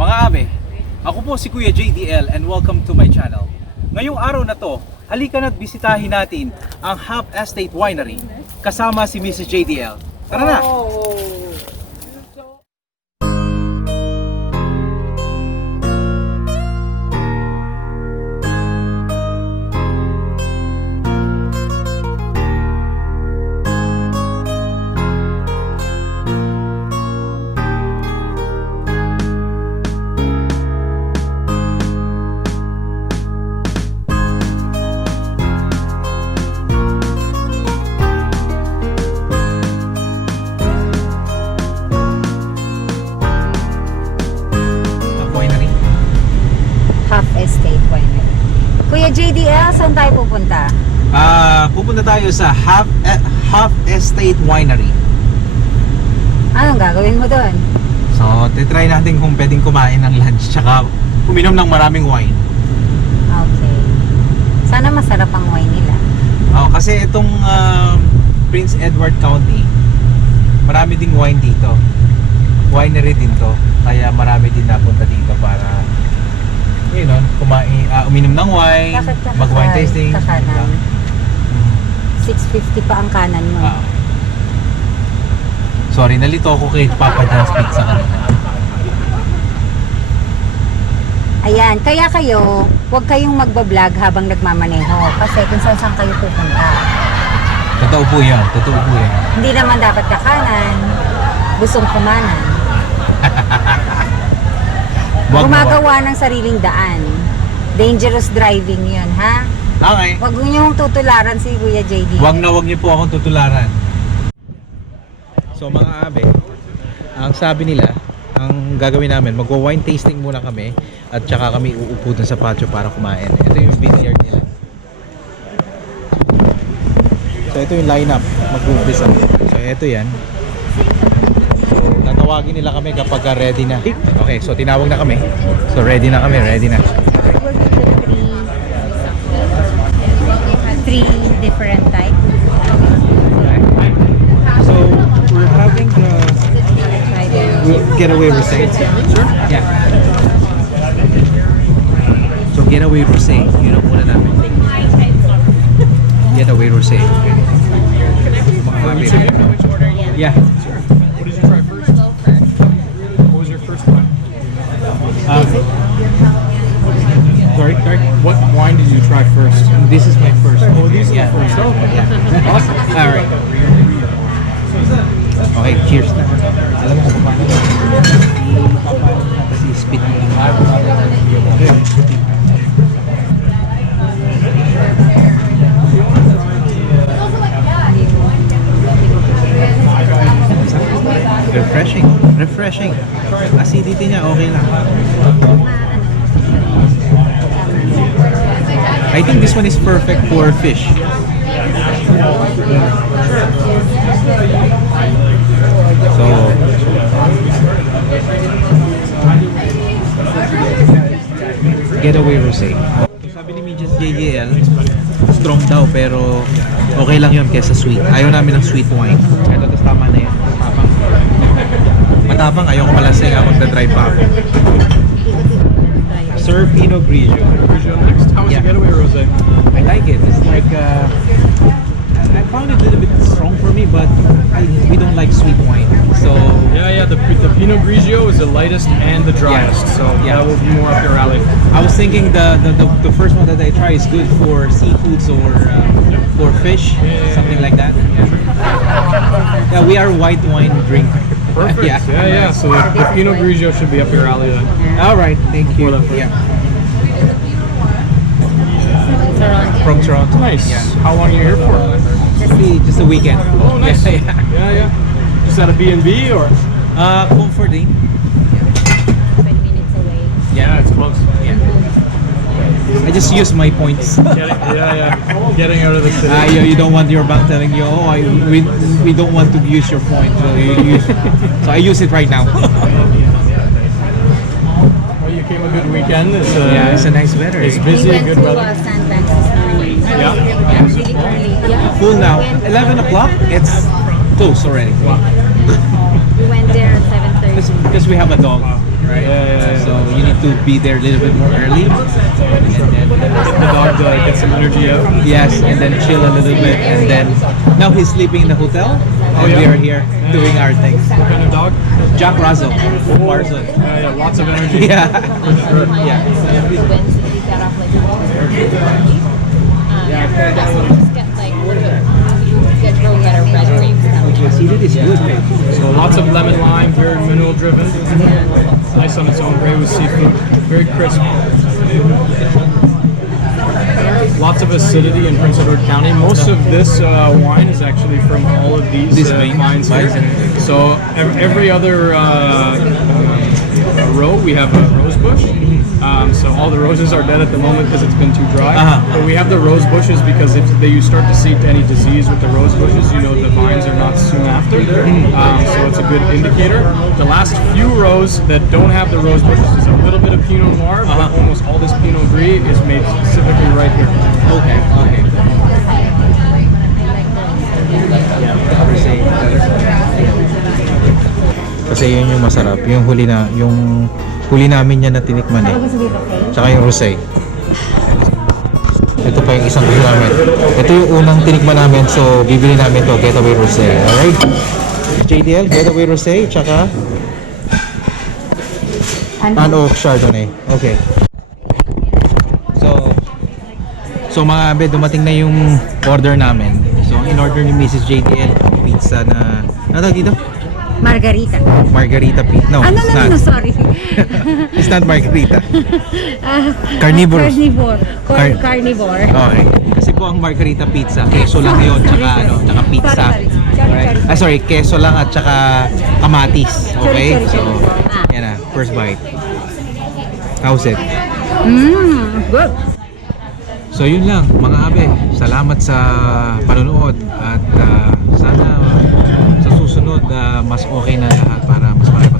Mga abe, ako po si Kuya JDL and welcome to my channel. Ngayong araw na to, halika na't bisitahin natin ang Huff Estates Winery kasama si Mrs. JDL. Tara na! Huff Estates Winery. Kuya JDL, saan tayo pupunta? Pupunta tayo sa Huff Estates Winery. Anong gagawin mo doon? So, titry natin kung pwedeng kumain ng lunch tsaka uminom ng maraming wine. Okay. Sana masarap ang wine nila. Kasi itong Prince Edward County, marami ding wine dito. Winery din to. Kaya marami din napunta dito para kumain, uminom ng wine, mag-wine tasting. Kakanan. 650 pa ang kanan mo. Sorry, nalito ako kay Papa John's Pizza kanina. Ayan, kaya kayo, huwag kayong magbablog habang nagmamaneho. Kasi kung saan kayo pupunta. Totoo po yan, totoo po yan. Hindi naman dapat kakanan, gustong kumanan. Gumagawa ng sariling daan. Dangerous driving yun, ha? Okay. Huwag niyong tutularan si Kuya JD. Huwag niyo po akong tutularan. So mga abe, ang sabi nila, ang gagawin namin, magwa-wine tasting muna kami at saka kami uupo dun sa patio para kumain. Ito yung vineyard nila. So ito yung lineup, mag-umpisa. So ito yan. Tatawagin nila kami kapag ready na. Okay, so tinawag na kami. So ready na kami, ready na. Three different types. So we're having the getaway rosé. Sure? Yeah. So getaway rosé, yun ang muna namin. Getaway rosé. Okay. Yeah. Sorry. What wine did you try first? This is my first. Oh, these are first. Oh, Yeah. awesome. All right. Okay, cheers. Alam mo kung paano tapos i-spit mo lang. Refreshing. Acidity niya okay lang. I think this one is perfect for fish. So getaway rosé. Sabi ni Mrs. JJL, strong daw pero okay lang yun kesa sweet. Ayaw namin ng sweet wine. Ito, tapos tama na yan. Matapang, ayaw ko malasing ako magdadrive pa ako. Sir Pinot Grigio. Next, how was the getaway rosé? I like it. It's like I found it a little bit strong for me, but we don't like sweet wine. So Yeah. The Pinot Grigio is the lightest and the driest, so that will be more up your alley. I was thinking the first one that I try is good for seafoods or for fish, something like that. Yeah, we are white wine drinker. Perfect. Yeah. So the Pinot Grigio should be up your alley then. All right, thank you. Yeah. From Toronto. Nice. Yeah. How long are you here for? Just a weekend. Oh, nice. Yeah. Just at a B&B or? Comforting. 20 minutes away. Yeah, it's close. Yeah. I just use my points. Getting out of the city. You don't want your bank telling you, we don't want to use your point. So I use it right now. Well, you came a good weekend. It's a nice weather. It's We busy, went good to weather. Sandbanks this morning. Yeah. Really early. Yeah. Full now. 11 o'clock, it's close already. We went there at 7:30. Because we have a dog. right? Yeah. So you need to be there a little bit more early, and then The dog to like, get some energy out. yes, and then chill a little bit, and then now he's sleeping in the hotel, and we yeah? are here doing our things. What kind of dog? Jack Russell, Parson. Yeah, lots of energy. Yeah, For sure. yeah. Wins if you got off like yeah, so just get like a little bit get really get a red grape stuff. Seated is good. So lots of lemon lime, very mineral driven. Nice on its own, great with seafood, very crisp. Lots of acidity in Prince Edward County. Most of this wine is actually from all of these vines here. So every other row we have a rose bush. So all the roses are dead at the moment because it's been too dry. But we have the rose bushes because if you start to see any disease with the rose bushes, you know the vines are not soon after. So it's a good indicator. The last few rows that don't have the rose bushes is a little bit of Pinot Noir, but almost all this Pinot Gris is made specifically right here. Okay. Kasi yun yung masarap. Yung huli namin yan na tinikman eh. Tsaka yung rosé. Ito pa yung isang gusto namin. Ito yung unang tinikman namin, so bibili namin to Getaway Rosé. Alright? JDL, Getaway Rosé, tsaka An Oak Chardonnay. Okay. So mga abe, dumating na yung order namin. So in order ni Mrs. JDL, pizza na ano tawag dito? Margarita. Margarita pizza. No, No, it's not. sorry. It's not margarita. Carnivore. Carnivore. Okay. Kasi po ang margarita pizza, keso lang yun, tsaka tsaka pizza. Alright. Sorry, keso lang at tsaka kamatis. Okay? So, yan na, first bite. How's it? Good. So yun lang mga abe, salamat sa panonood at sana sa susunod mas okay na lahat para mas marami